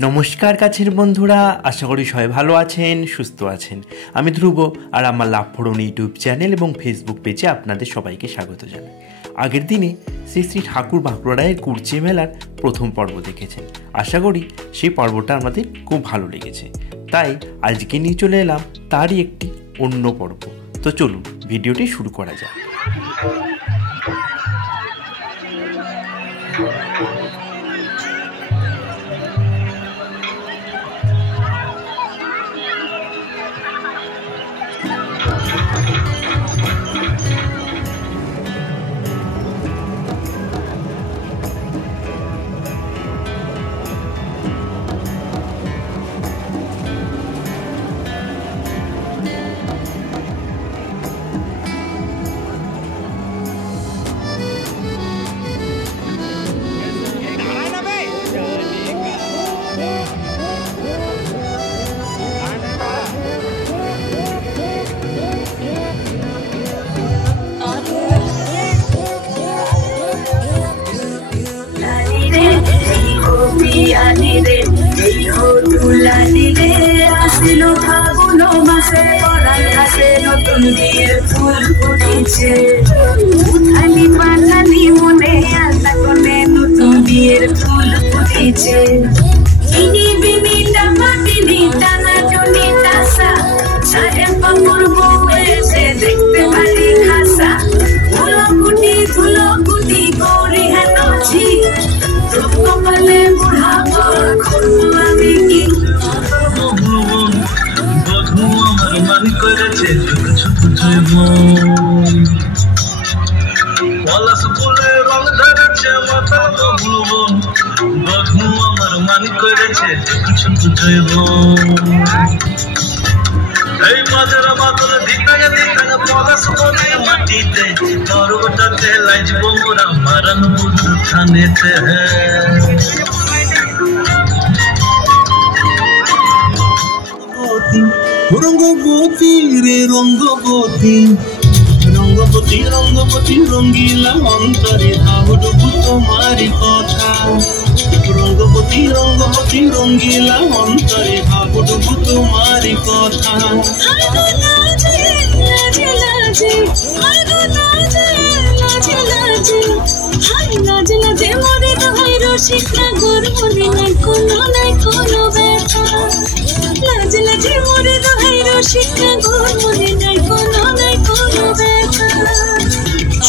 नमस्कार काछेर बंधुरा, आशा करी सबाई भालो आछेन, सुस्थ आछेन। आमी ध्रुव और आमार लाभ फोड़न यूट्यूब चैनल और फेसबुक पेजे आपनादेर सबाइके स्वागत जानाई। आगेर दिने श्री श्री ठाकुर बाँकुड़ा रायेर कुर्ची मेलार प्रथम पर्व देखेछेन। आशा करी सेई पर्वटा आमादेर खूब भालो लेगेछे, ताई आजके निये चले एलाम तारई एकटी अन्य पर्व। तो चलुन भिडियोटी शुरू करा जाक। रंगवती रे रंगवती रंगवती रंगवती रंगीला अंतरे आहुडुबु तुम्हारी कथा। रंगवती रंगवती रंगीला अंतरे आहुडुबु तुम्हारी कथा।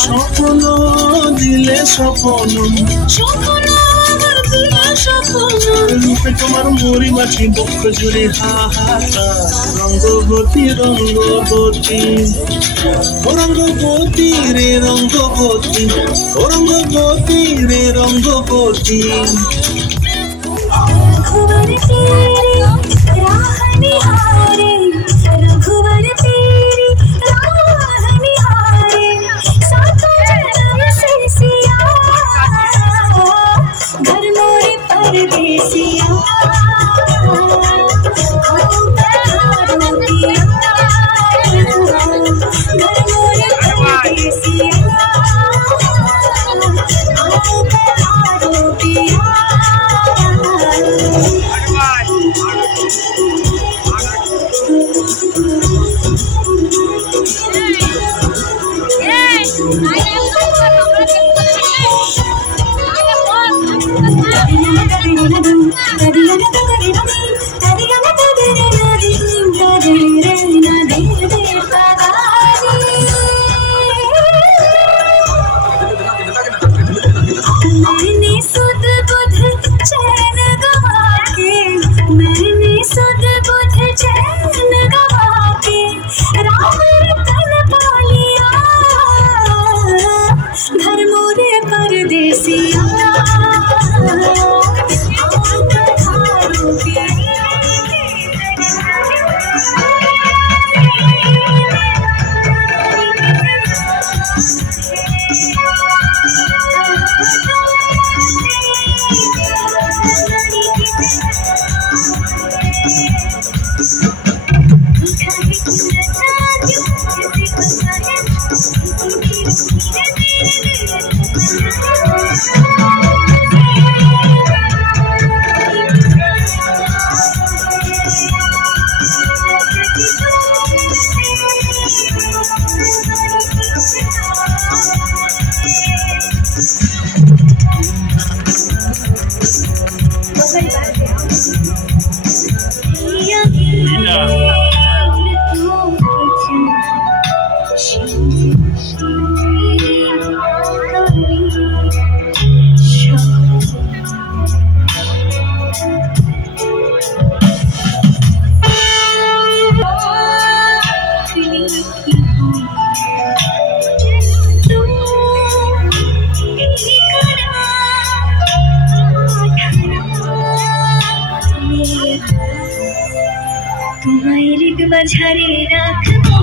স্বপ্ন দিলে স্বপ্ন রূপে তোমার মরি মাছি বক্ষ জুড়ে হাহাকার। রঙ্গবতী রঙ্গবতী ও রঙ্গবতী রে রঙ্গবতী ও রঙ্গবতী রে রঙ্গবতী। তোমায় হৃদ মাঝারে রাখবো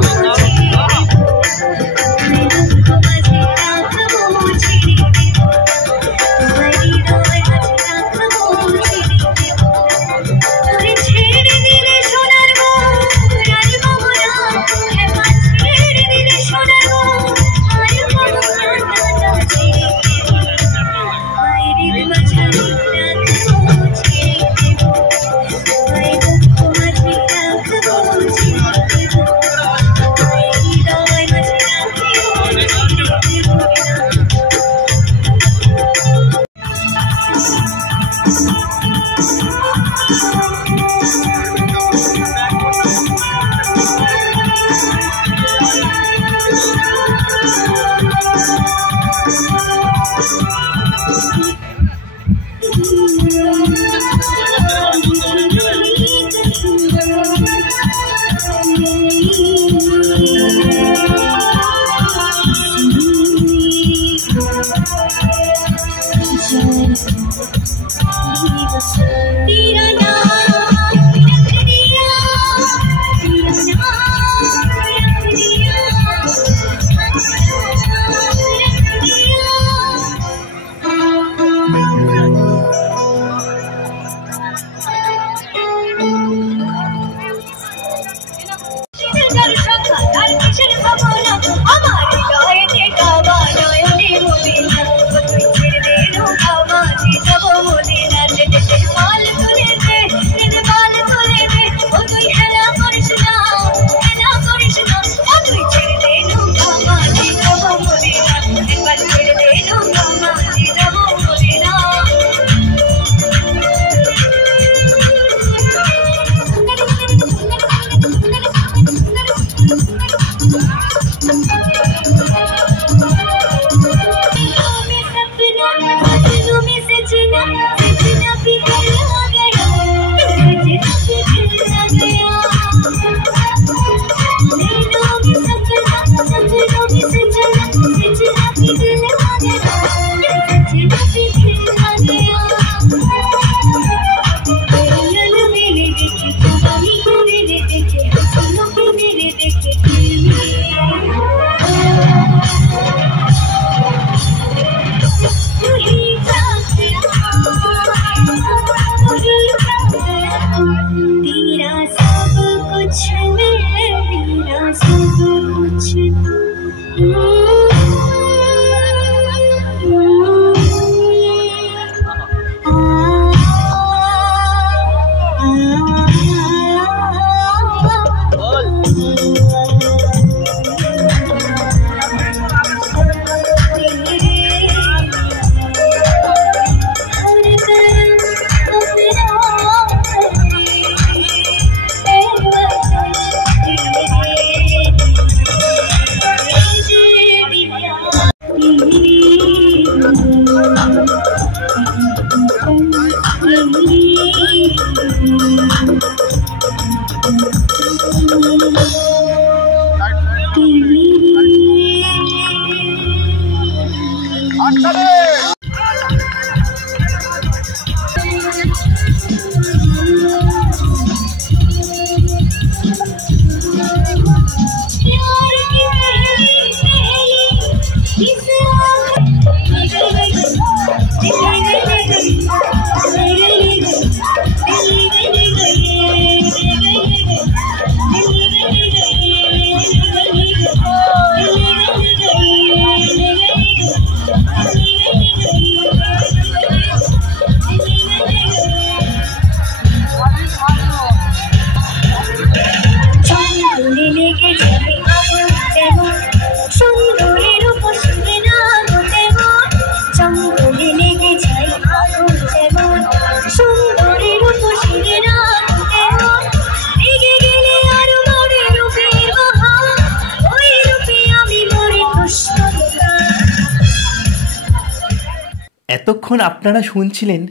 এতক্ষণ আপনারা শুনছিলেন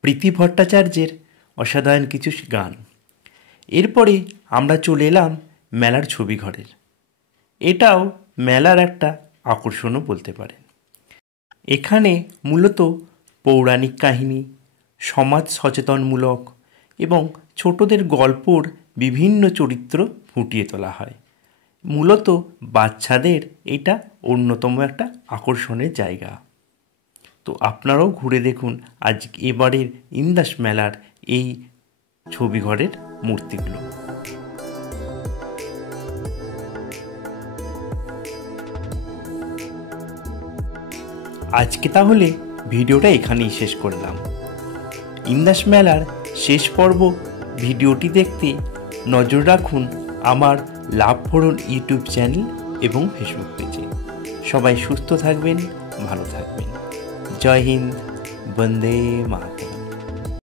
প্রীতি ভট্টাচার্যের অসাধারণ কিছু গান। এরপরে আমরা চলে এলাম মেলার ছবি ঘরের। এটাও মেলার একটা আকর্ষণও বলতে পারেন। এখানে মূলত পৌরাণিক কাহিনী, সমাজ সচেতনমূলক এবং ছোটদের গল্পর বিভিন্ন চরিত্র ফুটিয়ে তোলা হয়। মূলত বাচ্চাদের এটা অন্যতম একটা আকর্ষণের জায়গা। তো আপনারাও ঘুরে দেখুন আজ এবারের ইন্দাস মেলার এই ছবিঘরের মূর্তিগুলো। আজকে তাহলে ভিডিওটা এখানেই শেষ করলাম। ইন্দাস মেলার শেষ পর্ব ভিডিওটি দেখতে নজর রাখুন আমার লাভফোড়ন ইউটিউব চ্যানেল এবং ফেসবুক পেজে। সবাই সুস্থ থাকবেন, ভালো থাকবেন। জয় হিন্দ, বন্দে মাতরম।